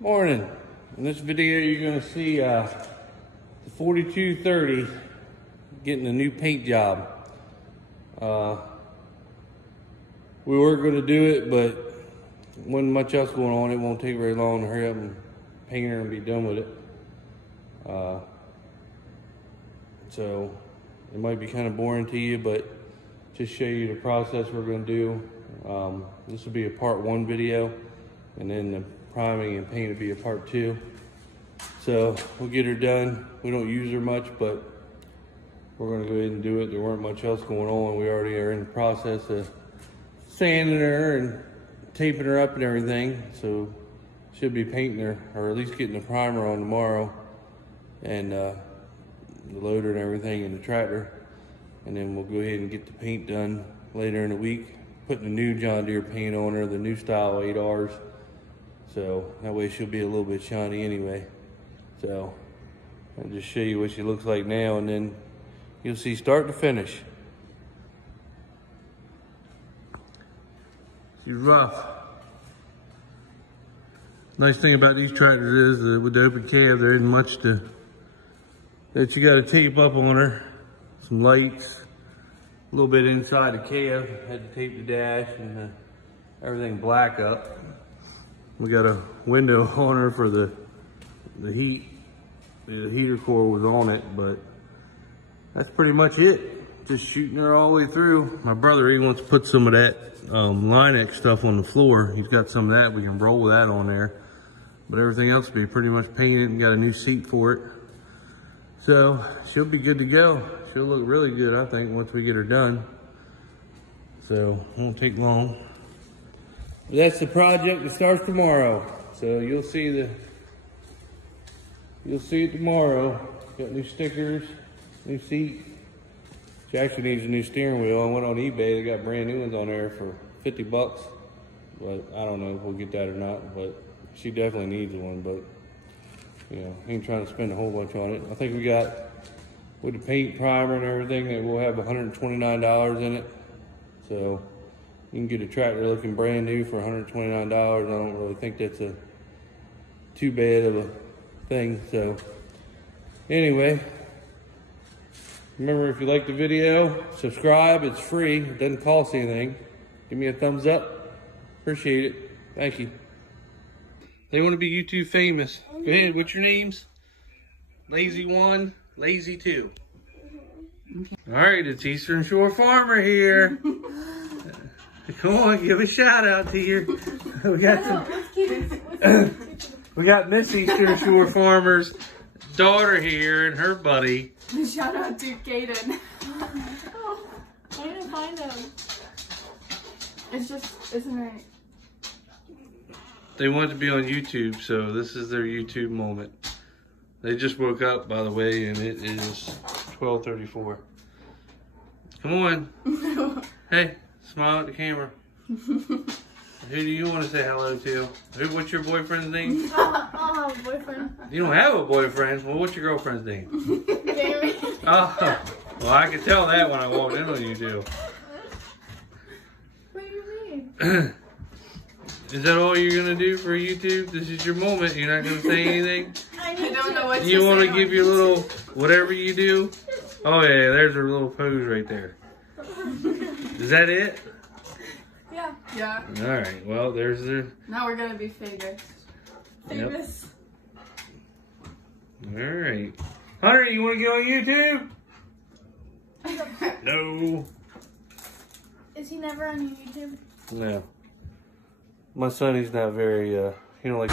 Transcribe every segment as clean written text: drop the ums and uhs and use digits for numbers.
Morning. In this video, you're going to see the 4230 getting a new paint job. We were going to do it, but wasn't much else going on. It won't take very long to hurry up and paint her and be done with it. So it might be kind of boring to you, but just show you the process we're going to do. This will be a part 1 video, and then the priming and paint will be a part 2. So we'll get her done. We don't use her much, but we're going to go ahead and do it. There weren't much else going on. We already are in the process of sanding her and taping her up and everything. So should be painting her, or at least getting the primer on tomorrow, and the loader and everything in the tractor. And then we'll go ahead and get the paint done later in the week, putting the new John Deere paint on her, the new style 8Rs. So that way she'll be a little bit shiny anyway. So I'll just show you what she looks like now, and then you'll see start to finish. She's rough. Nice thing about these tractors is that with the open cab, there isn't much that you got to tape up on her. Some lights, a little bit inside the cab. Had to tape the dash and everything black up. We got a window on her for the heat. The heater core was on it, but that's pretty much it. Just shooting her all the way through. My brother, he wants to put some of that Line-X stuff on the floor. He's got some of that. We can roll that on there. But everything else will be pretty much painted, and got a new seat for it. So she'll be good to go. She'll look really good, I think, once we get her done. So it won't take long. But that's the project that starts tomorrow. So you'll see it tomorrow. Got new stickers, new seat. She actually needs a new steering wheel. I went on eBay, they got brand new ones on there for 50 bucks. But I don't know if we'll get that or not, but she definitely needs one. But you know, ain't trying to spend a whole bunch on it. I think we got, with the paint, primer and everything, that we'll have $129 in it. So you can get a tractor looking brand new for $129. I don't really think that's too bad of a thing. So anyway, remember, if you like the video, subscribe. It's free. It doesn't cost anything. Give me a thumbs up. Appreciate it. Thank you. They want to be YouTube famous. Go ahead. What's your names? Lazy 1, Lazy 2. All right, it's Eastern Shore Farmer here. Come on, give a shout out to your. We got Miss Eastern Shore Farmer's daughter here and her buddy. Shout out to Kaden. Oh, I didn't find him. It's just isn't right. They want to be on YouTube, so this is their YouTube moment. They just woke up, by the way, and it is 12:34. Come on. Hey, smile at the camera. Who do you want to say hello to? What's your boyfriend's name? I don't have a boyfriend. You don't have a boyfriend? Well, what's your girlfriend's name? Jamie. Oh, well, I could tell that when I walked in on you two. What do you mean? Is that all you're going to do for YouTube? This is your moment. You're not going to say anything? I don't know what You want to give your YouTube. little, whatever you do? Oh, yeah, there's her little pose right there. Is that it? Yeah. Yeah. All right, well, there's their... Now we're gonna be famous. Famous. Yep. All right. Hunter, you want to get on YouTube? No. Is he never on YouTube? No. My son, he's not very, you know, like...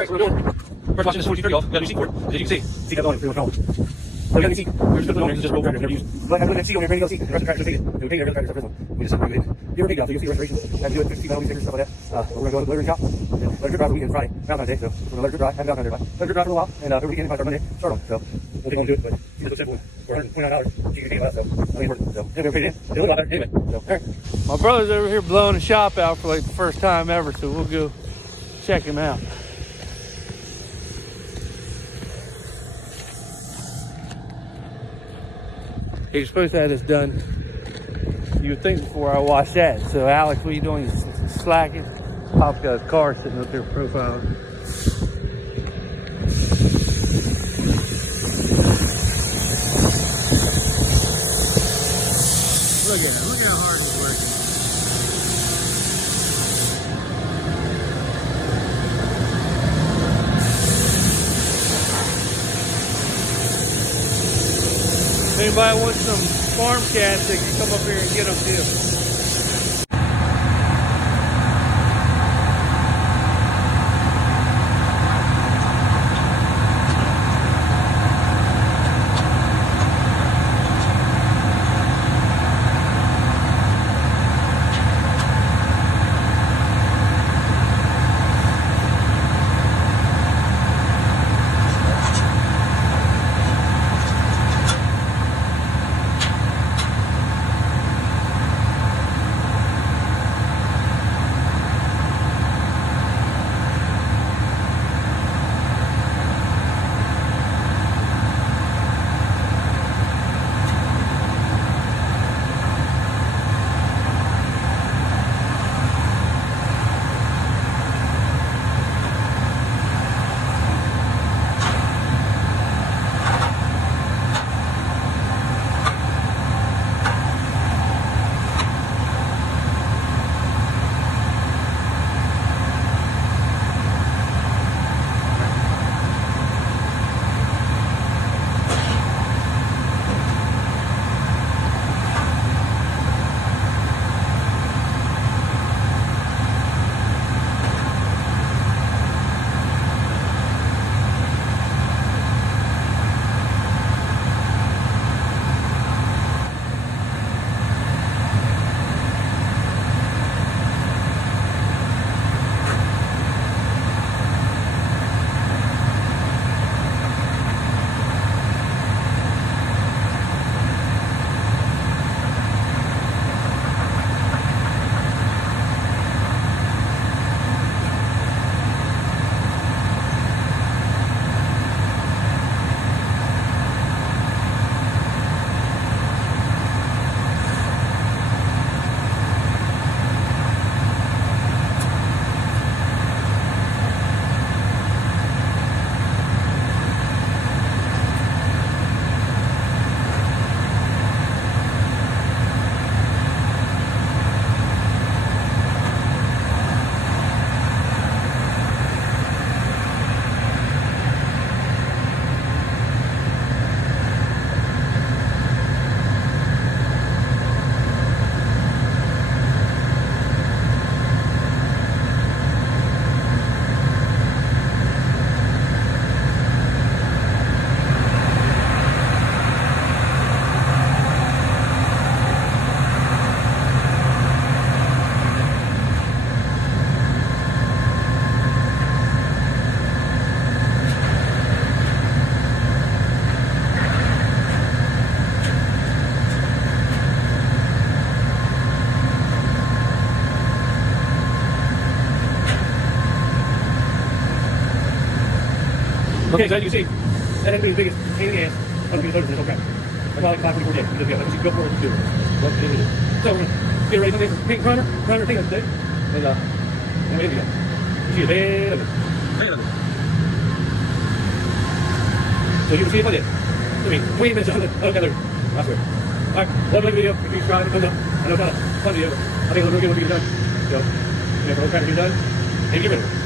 Alright, so we're doing first watching this 4230 off. We got a new seat for it. As you can see, seat got on it, pretty much wrong. So we got a new seat. We're just putting it on. It's just real tractor. Never used. But I have a limited seat on your brand new seat. The rest of the tractors painted. We painted every other tractor except for this one. We just said we would. Give her a big job. So you'll see restoration. Have to do it 50 penalty stickers, stuff like that. But we're gonna go to the delivering shop. And let it drip dry for the weekend Friday, Valentine's Day. So we're gonna let it drip dry. Have Valentine's Day dry. Let it drip dry for a little while. And every weekend if I start Monday, start on. So we'll take on to do it. But it's so simple. For $129, you can take it out. So I mean, so anyway, paid it in. It'll look out there anyway. So all right. My brother's over here blowing the shop out for like the first time ever, so we'll go check him out. He's supposed to have this done, you would think, before I wash that. So Alex, what are you doing? You slacking? Pop's got his car sitting up there profiling. Look at it. Look how hard it's working. If anybody wants some farm cats, they can come up here and get them too. Okay, so as you can see, that has been the biggest pain in the ass of the motors in this whole crap. That's all like 544 jet. You just go. Let's go forward and do it. What do we do? So we're gonna get ready Monday for paint primer thing today. And here we go. You see a bad of it. So you can see it like this. I mean, 20 minutes on the other. I swear. Alright, love the video. If you subscribe, thumbs up. I know it's not a fun video, but I think it'll look real good when we get it done. So, yeah, for the whole crap to get done, and get rid of it.